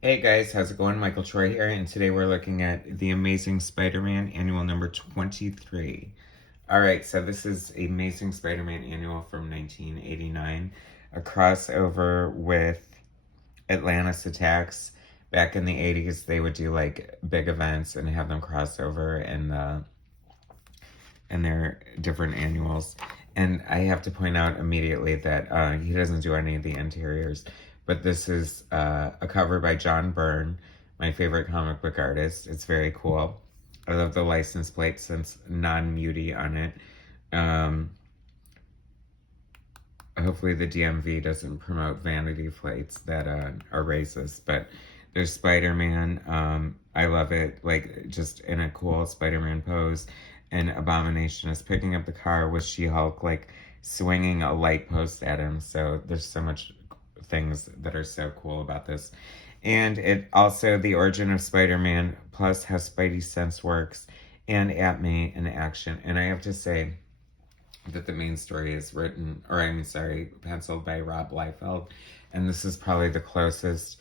Hey guys, how's it going? Michael Troy here, and today we're looking at The Amazing Spider-Man Annual number 23. Alright, so this is Amazing Spider-Man Annual from 1989, a crossover with Atlantis Attacks. Back in the 80s, they would do like big events and have them cross over in their different annuals. And I have to point out immediately that he doesn't do any of the interiors, but this is a cover by John Byrne, my favorite comic book artist. It's very cool. I love the license plate since non-muty on it. Um, Hopefully the DMV doesn't promote vanity plates that are racist, but there's Spider-Man. I love it, like just in a cool Spider-Man pose. And Abomination is picking up the car with She-Hulk, like swinging a light post at him. So there's so much things that are so cool about this. And it also, the origin of Spider-Man, plus how Spidey sense works, and Aunt May in action. And I have to say that the main story is written, or I'm sorry, penciled by Rob Liefeld. And this is probably the closest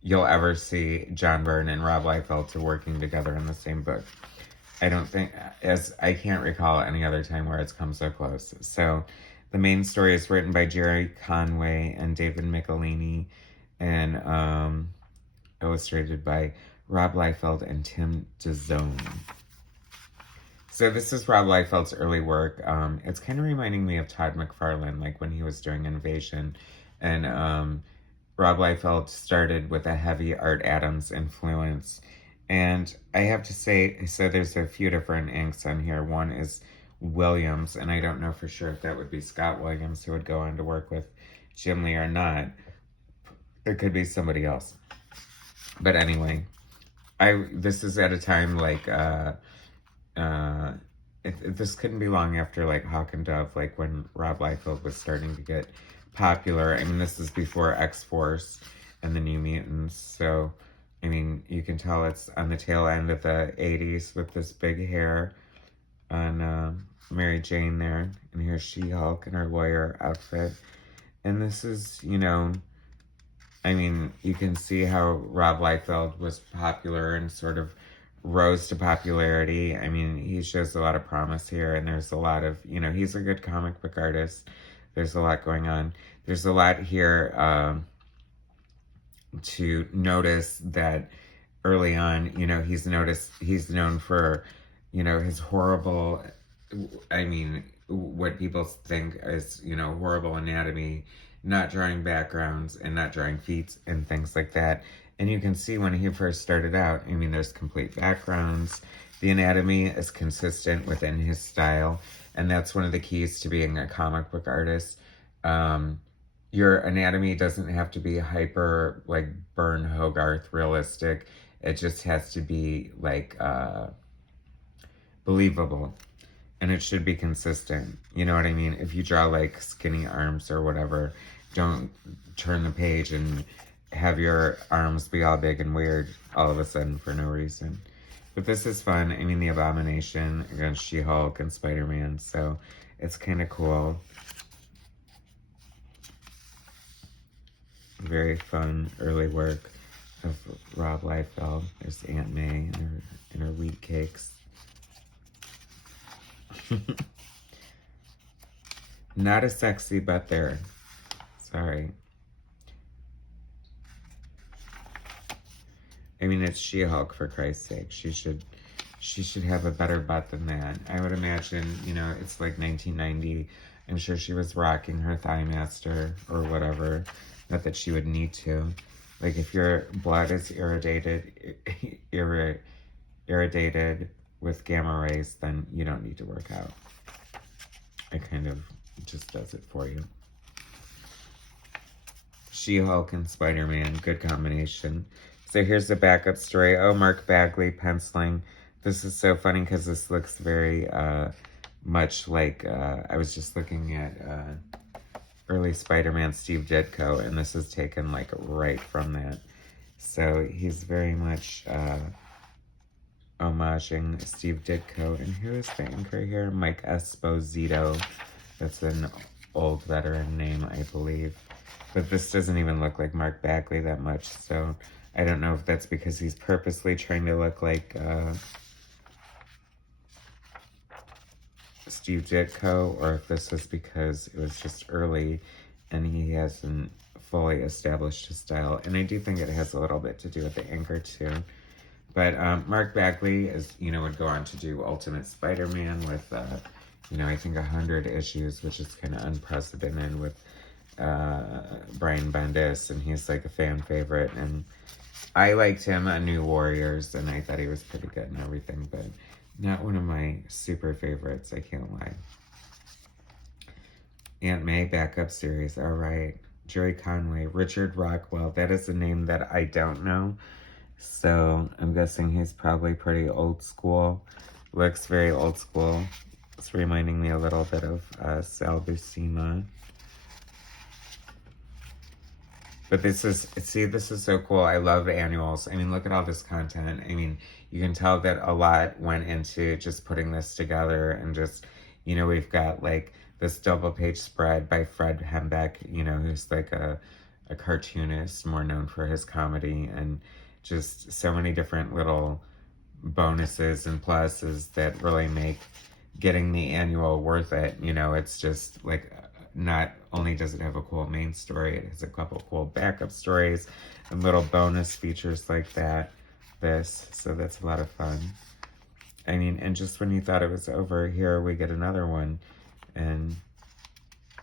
you'll ever see John Byrne and Rob Liefeld to working together in the same book. I can't recall any other time where it's come so close. So the main story is written by Jerry Conway and David Michelini, and illustrated by Rob Liefeld and Tim DeZone. So this is Rob Liefeld's early work. It's kind of reminding me of Todd McFarlane, like when he was doing Invasion. And Rob Liefeld started with a heavy Art Adams influence. And I have to say, so there's a few different inks on here. One is Williams, and I don't know for sure if that would be Scott Williams who would go on to work with Jim Lee or not. It could be somebody else. But anyway, this is at a time like this couldn't be long after like Hawk and Dove, like when Rob Liefeld was starting to get popular. I mean, this is before X-Force and the New Mutants, so I mean, you can tell it's on the tail end of the 80s with this big hair on Mary Jane there. And here's She-Hulk in her lawyer outfit. And this is, I mean, you can see how Rob Liefeld was popular and sort of rose to popularity. I mean, he shows a lot of promise here, and there's a lot of, he's a good comic book artist. There's a lot going on. There's a lot here to notice that early on, he's known for, his horrible, I mean, what people think is, horrible anatomy, not drawing backgrounds and not drawing feet and things like that. And you can see when he first started out, I mean, there's complete backgrounds. The anatomy is consistent within his style. And that's one of the keys to being a comic book artist. Your anatomy doesn't have to be hyper, like, Byrne Hogarth realistic. It just has to be, like, believable. And it should be consistent. You know what I mean? If you draw, like, skinny arms or whatever, don't turn the page and have your arms be all big and weird all of a sudden for no reason. But this is fun. I mean, the Abomination against She-Hulk and Spider-Man, so it's kind of cool. Very fun early work of Rob Liefeld. There's Aunt May and her wheat cakes. Not a sexy butt there. Sorry. I mean, it's She-Hulk, for Christ's sake. She should have a better butt than that. I would imagine, it's like 1990. I'm sure she was rocking her Thigh Master or whatever. Not that she would need to. Like, if your blood is irradiated with gamma rays, then you don't need to work out. It kind of just does it for you. She-Hulk and Spider-Man, good combination. So here's the backup story. Oh, Mark Bagley penciling. This is so funny because this looks very much like, I was just looking at early Spider-Man Steve Ditko, and this is taken like right from that. So he's very much homaging Steve Ditko. And who is the anchor here? Mike Esposito. That's an old veteran name, I believe. But this doesn't even look like Mark Bagley that much, so I don't know if that's because he's purposely trying to look like Steve Ditko, or if this was because it was just early and he hasn't fully established his style. And I do think it has a little bit to do with the anchor too. But Mark Bagley is, would go on to do Ultimate Spider-Man with, I think 100 issues, which is kind of unprecedented with Brian Bendis, and he's like a fan favorite. And I liked him on New Warriors, and I thought he was pretty good and everything, but not one of my super favorites, I can't lie. Aunt May backup series, all right. Jerry Conway, Richard Rockwell, that is a name that I don't know. So I'm guessing he's probably pretty old school. Looks very old school. It's reminding me a little bit of Sal Buscema. But this is so cool. I love annuals. I mean, look at all this content. I mean, you can tell that a lot went into just putting this together, and just, we've got like this double page spread by Fred Hembeck, who's like a cartoonist, more known for his comedy, and just so many different little bonuses and pluses that really make getting the annual worth it. It's just like, not only does it have a cool main story, it has a couple cool backup stories and little bonus features like that. So that's a lot of fun. I mean, and just when you thought it was over, here we get another one. And,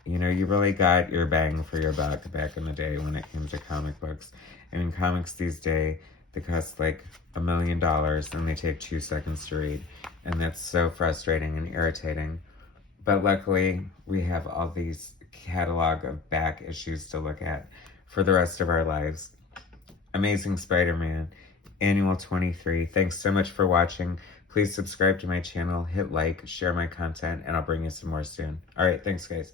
you really got your bang for your buck back in the day when it came to comic books. I mean, comics these days, they cost like $1 million and they take 2 seconds to read. And that's so frustrating and irritating. But luckily, we have all these catalog of back issues to look at for the rest of our lives. Amazing Spider-Man, Annual 23. Thanks so much for watching. Please subscribe to my channel, hit like, share my content, and I'll bring you some more soon. All right, thanks, guys.